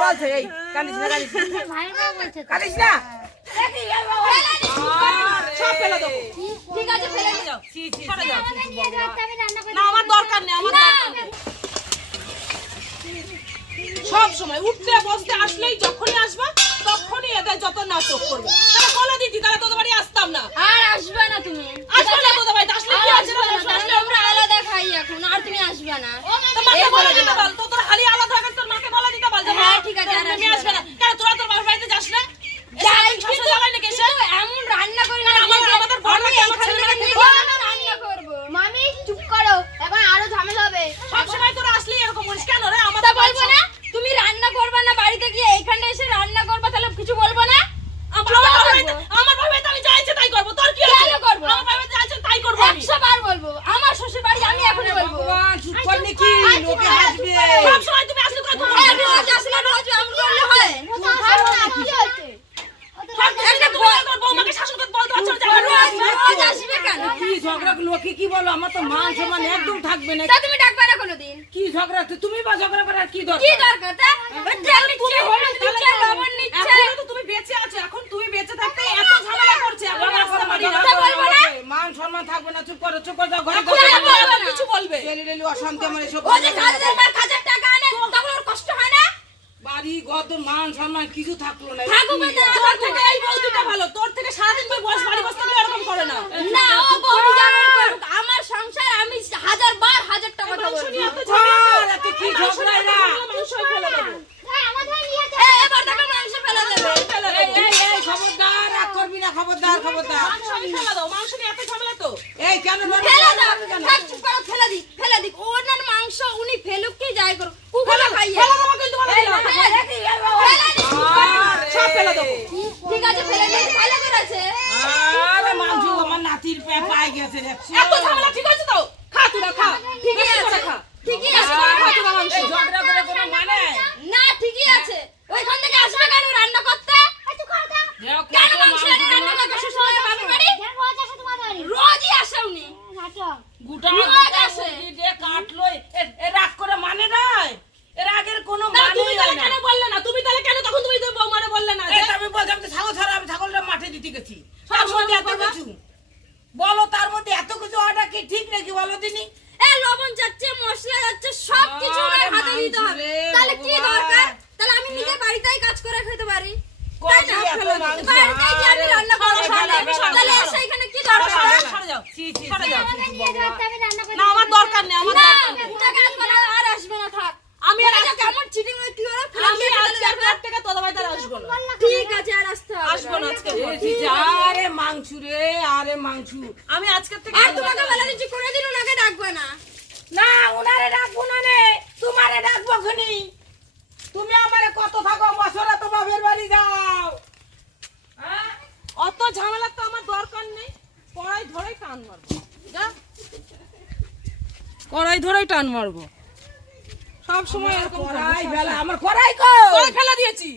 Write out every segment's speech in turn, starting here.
বলছে এই না না। সব ফেলে দেবো। ঠিক আছে ফেলে দিও। যাও ছি ছি সরে যাও। আমাকে নিয়ে যাও, আমি রান্না করে না আমার দরকার নেই আমার দরকার নেই। সব সময় উঠতে বসতে আসলেই যখনই আসবা তখনই এদের যত নাটক করবে। তাহলে বলে দিতি তাহলে তোদের বাড়ি আসতাম না। আর আসবে না তুমি। আসবে না তোদের বাড়িতে আসলে কি আসবে না, আমরা আলাদা খাই এখন আর তুমি আসবে না। তোর মাকে বলে দিতে বল তো তোর হালি আলাদা থাকে তোর মাকে বলে দিতে বল যে হ্যাঁ, মা, ঠিক আছে, আর তুমি আসবে আসবে না কেন তোরা তোর বাবার বাড়িতে যাস না যাই এসে কিন্তু শ্বশুর বাড়ি নাকি এসে? কিন্তু এমন রান্না করি না না, আমার- যে আমাদের বড় আমি নাকি আমার এখান ছেলেরা থেকে নিয়ে নিয়ে যাবে? যাব, রান্না করব মামি চুপ করো এখন আরও ঝামেলা হবে সব সময় তোরা আসলেই এরকম করিস কেন রে আমার তা বলব না তুমি রান্না করবে না বাড়িতে গিয়ে এইখানটা এসে রান্না করবে তাহলে কিছু বলব না আমার চুপ বাবার করব। বাড়িতে- আমার বাবার বাড়িতে আমি যা ইচ্ছে তাই করব তোর কি কেন আছে করব? আমার বাবার বাড়িতে যা ইচ্ছে তাই করব আমি একশো বার বলব আমার শ্বশুর বাড়ি আমি এখনই বলব ভগবান চুপ কর নাকি লোকে হাসবে সব সময় তুমি আসলে আমি হয় কি বলো আমার তো মান সম্মান একদম থাকবে না তুমি ডাকবে না কোনোদিন কি ঝগড়া তুমি বা ঝগড়া করার কি কি দরকার তুমি বেঁচে আছো এখন তুমি বেঁচে থাকতে এত ঝামেলা করছে? মান সম্মান থাকবে না চুপ করো চুপ করো যাও ঘরে এখন যাও। আবার আবার কিছু বলবে? ডেলি ডেলি অশান্তি আমার এসব ও যে কাজের মার কাজের টাকা আনে তখন ওর কষ্ট হয় না? বাড়ি গদ তোর মান সম্মান কিছু থাকল না। থাকুক না তোর থেকে এই বৌদিটা ভালো। তোর থেকে সারাদিন তুই বস বাড়ি বসতে এরকম করে না। না ও বউ আমার সংসার আমি হাজার বার হাজার টাকা দেবো আর এত কি ঝগড়া এরা? মাংস ফেলে দেবো হ্যাঁ, আমার ধারে নিয়ে যাও। এই, এবার দেখো মাংস ফেলে দেবে ফেলে এই দেবো এই এই খবরদার রাগ করবি না খবরদার খবরদার মাংস আমি ফেলে দাও মাংস নিয়ে এত ঝামেলা তো এই কেন ধরবি? ফেলে দাও কেন? থাক চুপ করো ফেলে দিক ফেলে দিক ওনার মাংস উনি ফেলুক কি যাই করুক কুকুরে খাইয়ে ফেলে দেবো কিন্তু বলে দিলাম। ফেলে দিক, ফেলে দিক, চুপ করো। আরে, সব ফেলে দেবো ঠিক আছে ফেলে দিক ভালো করেছে আরে মাংসু আমার গেছে এত ঝামেলা ঠিক আছে তো? খা তোরা খা। ঠিকই আছে। খা। ঠিকই আছে। খা তোরা মাংস। ঝগড়া করে কোনো মানে? না ঠিকই আছে। ওইখান থেকে আসবে কেন রান্না করতে? একটু খাও তো। যাও, কেন মাংস এনে রান্না করতে শ্বশুর বাপের বাড়ি? রোজ আসো তোমার বাড়ি? রোজই আসে উনি। গুটা রোজ আসে। দিয়ে কাটলো এ- এ রাগ করে মানে নাই? এর আগের কোনো তা মানে তুমি কেন বললে না? তুমি তাহলে কেন তখন তুমি তুমি বৌমারে বললে না আমি বলতাম যে ছাগল ছাড়া আমি ছাগলটা মাঠে দিতে গেছি। সব সময় এত কিছু বলো তার মধ্যে এত কিছু অর্ডার কি ঠিক নাকি বলো দিনি? এ লবণ যাচ্ছে মশলা যাচ্ছে সব কিছু ওনার হাতে দিতে হবে। তাহলে কি দরকার? তাহলে আমি নিজে বাড়িতেই কাজ করে খেতে পারি। আমার দরকার নেই আর আসবে না থাক। আমি কেমন চিটিং হয় আজকে তোদের বাড়িতে আসব না ঠিক আছে আর আসতে হবে আসব না আজকে? আরে মাংস রে আরে মাংস। আমি আজকের থেকে আর তোমাকে বলে দিচ্ছি কোনোদিন ওনাকে ডাকবে না। না উনারে ডাকবো না রে। তোমারে ডাকবো খুনি তুমি আমারে কত থাকো বছরে তো বাপের বাড়ি যাও। হ্যাঁ? অত ঝামেলা তো আমার দরকার নেই। কড়াই ধরেই টান মারবো। যা। কড়াই ধরেই টান মারবো। সব সময় এরকম কড়াই ফেলা আমার কড়াই কো কড়াই ফেলা দিয়েছি।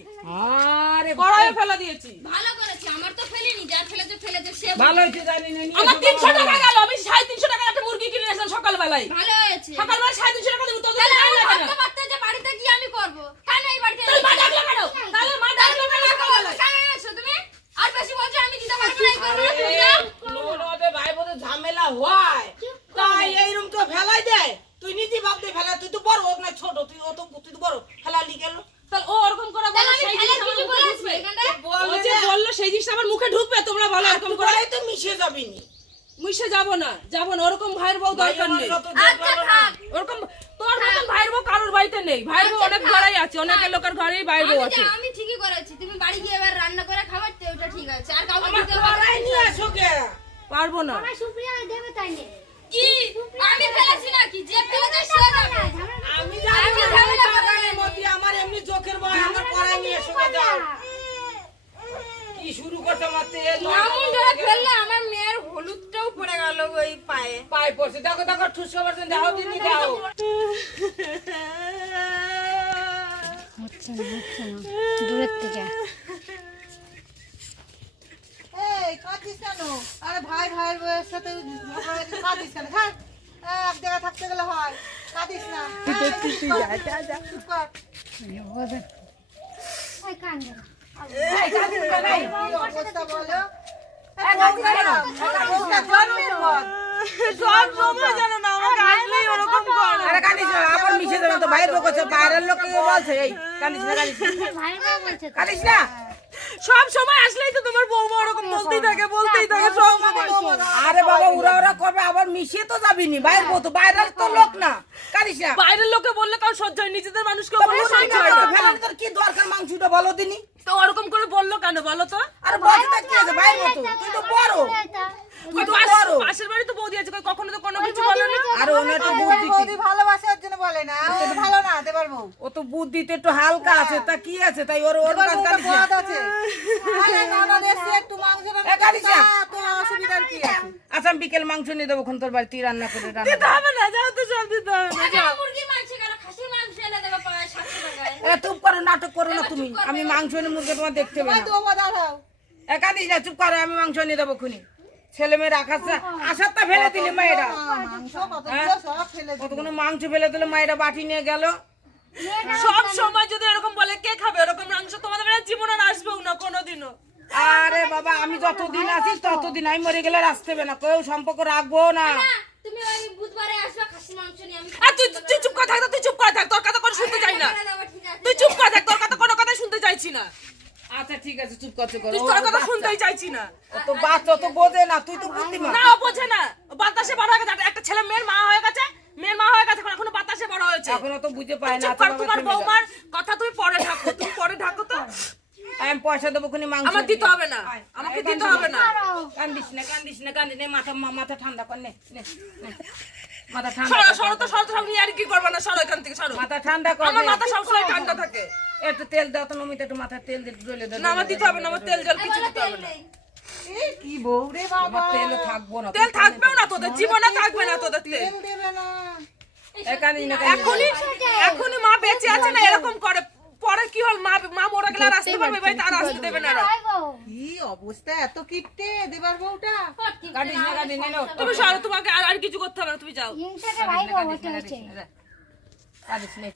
আরে কড়াই ফেলা দিয়েছি। ভালো করেছে আমার তো ফেলিনি যার ফেলেছে ফেলেছে সে ভালো হয়েছে জানি না আমার এসো তিনশো বাবা। টাকা গেল আমি সাড়ে তিনশো টাকা একটা মুরগি কিনে এসেছিলাম সকালবেলায়। ভালো হয়েছে। সকালবেলা সাড়ে তিনশো টাকা উত্তর তোদের লাগে না ভাবতে পারতে যে বাড়িতে গিয়ে আমি করব কেন এই বাড়িতে তাহলে মা ডাকলো কেন তাহলে মা ডাকলো কেন সকালবেলায়? কেন এনেছো তুমি আর বেশি বলছো আমি দিতে পারব না এই করব না, তুমি আরে, যাও। ননদে ভাই বোধে ঝামেলা হয় তাই এইরকম তো ফেলাই দেয় তুই নিজে ভাবতে ফেলা তুই তো বড় ও না ছোট তুই তো বড় ফেলালি গেল। তাহলে ও ওরকম করে তাহলে সেই জিনিস আমার মুখে ঢুকবে। ও যে বলল সেই জিনিসটা আমার মুখে ঢুকবে তোমরা বলো এরকম করে। তো মিশে যাবি নি মিশে যাব না যাব না ওরকম ভাইয়ের বউ দরকার নেই। আচ্ছা ওরকম তোর মতন ভাইয়ের বউ কারোর বাড়িতে নেই। ভাইয়ের বউ আচ্ছা, অনেক ঘরেই আছে অনেকের লোকের ঘরেই ভাইয়ের বউ আছে। আমি ঠিকই করেছি। তুমি বাড়ি গিয়ে এবার রান্না করে খাবার তো ওটা ঠিক আছে। আর কাউকে আমার দিতে হবে নিয়ে আসো কে? পারব না। আমার সুপ্রিয়া দেবে তাই নে। কি? আমি ফেলেছি নাকি? যে ফেলেছে সে যাবে আমি আমি জানি না ঝামেলা আমি করব না। বাগানের মধ্যে আমার এমনি চোখের ভয় আমার কড়াই নিয়ে এসো কে যাও কি শুরু করতে আমার তেল এমন ধরে ফেললে আমার মেয়ের হলুদটাও পড়ে গেল ওই পায়ে পায়ে পড়ছে দেখো দেখো ঠুস করছেন যাও দিদি যাও হচ্ছে না হচ্ছে না দূরের থেকে এই কাঁদিস কেন আরে ভাই ভাইয়ের সাথে কাঁদিস কেন হ্যাঁ এক জায়গায় থাকতে গেলে হয় কাঁদিস না হ্যাঁ, সময় জানো না আমাকে আসলেই ওরকম করে আরে কাঁদিস না, আবার মিশে যাবে তো বাইরের লোক আছে বাইরের লোক বলছে? এই না ভাই বলছে না। সব সময় আসলেই তো তোমার ওরকম বলতেই থাকে বলতেই থাকে সব আরে বাবা উড়া উড়া করবে আবার মিশিয়ে তো যাবি নি? বউ তো বাইরের তো লোক না। কাঁদিস না। বাইরের লোকে বললে কাউ সহ্য হয় নিজেদের মানুষকে তো বললে বউ সহ্য হয় না। তোর কি দরকার মাংসটা বলো দিনি? তো ওরকম করে বলল কেন বলো তো? আরে বলতে কি আছে বাইরের তো তুই তো বড়। তুই তো পাশের বাড়ি তো বৌদি আছে কখনো তো কোনো কিছু বলো না? আরে ওনার তো বুদ্ধি বৌদি ভালোবাসে জন্য বলে না ও তো ভালো না দেবার বউ। ও তো বুদ্ধিতে একটু হালকা আছে তা কি আছে? তাই ওর ওর কাছে আছে। আরে একটু মাংস কি আছে? আচ্ছা আমি বিকেল মাংস নিয়ে দেবো এখন তোর বাড়িতে রান্না করে রান্না দিতে হবে না যাও তো সব দিতে হবে। না মুরগি মাংস কেন? খাসির মাংস এনে দেবে পাঁচ টাকায়। এ চুপ করো নাটক করো না তুমি। আমি মাংস এনে মুরগি তোমার দেখতে না একা দিস না চুপ করো আমি মাংস নিয়ে দেবো খুনি ছেলে মেয়ের আকাশে আশারটা ফেলে দিলি মায়েরা। মাংস কতগুলো সব ফেলে দিল। কতগুলো মাংস ফেলে দিলে মায়েরা বাটি নিয়ে গেল। সব সময় যদি এরকম বলে কে খাবে? এরকম মাংস তোমাদের জীবনে আসবেও না কোনোদিনও। আরে বাবা আমি যতদিন আছি ততদিন আমি মরে গেলে আসতে না। কেউ সম্পর্ক রাখব না। তুমি ওই বুধবারে আসবে খাসির মাংস নিয়ে আমি আর তুই তুই চুপ করে থাক তুই চুপ করে থাক তোর কথা কোনো শুনতে চাই না। তুই চুপ করে থাক তোর কথা কোনো কথা শুনতে চাইছি না। আচ্ছা ঠিক আছে চুপ করতে করো। তুই তোর কথা শুনতেই চাইছি না। তো বাচ্চা তো বোঝে না তুই তো বুদ্ধিমান। না বোঝে না। বাতাসে বড় হয়ে গেছে একটা ছেলে মেয়ের মা হয়ে গেছে মেয়ের মা হয়ে গেছে এখনও বাতাসে বড় হয়েছে। এখনও তো বুঝতে পারে না তোমার বৌমার কথা তুমি পরে ঢাকো তুমি পরে ঢাকো তো। আমি পয়সা দেবো খুনি মাংস আমার দিতে হবে না আমাকে দিতে হবে না। কান্দিস না কান্দিস না কান্দিস না মাথা মাথা ঠান্ডা কর নে। মাথা ঠান্ডা সরো সরো তো সরো সব নিয়ে আর কি করবে না? সরো এখান থেকে সরো। মাথা ঠান্ডা কর আমার। মাথা সবসময় ঠান্ডা থাকে। একটু তেল দাও তো নমিতে একটু মাথা তেল দিয়ে দাও না আমার দিতে হবে না আমার তেল জল কিছু দিতে হবে না। এ কি বউ রে বাবা? তেলও থাকব না তেল থাকবেও না তোদের জীবনে থাকবে না তোদের তেল। তেল দেবে না। এখনই এখনই মা বেঁচে আছে না এরকম করে। পরে কি হল মা মা মরে গেলে আর আসতে পারবে? ভাই তার আসতে দেবে না অবস্থা এত কিপটে দেবার বউটা কান্দিস না কান্দিস নাও। তুমি সরো তোমাকে আর আর কিছু করতে হবে না তুমি যাও হিংসাটা ভাই বাবা হচ্ছে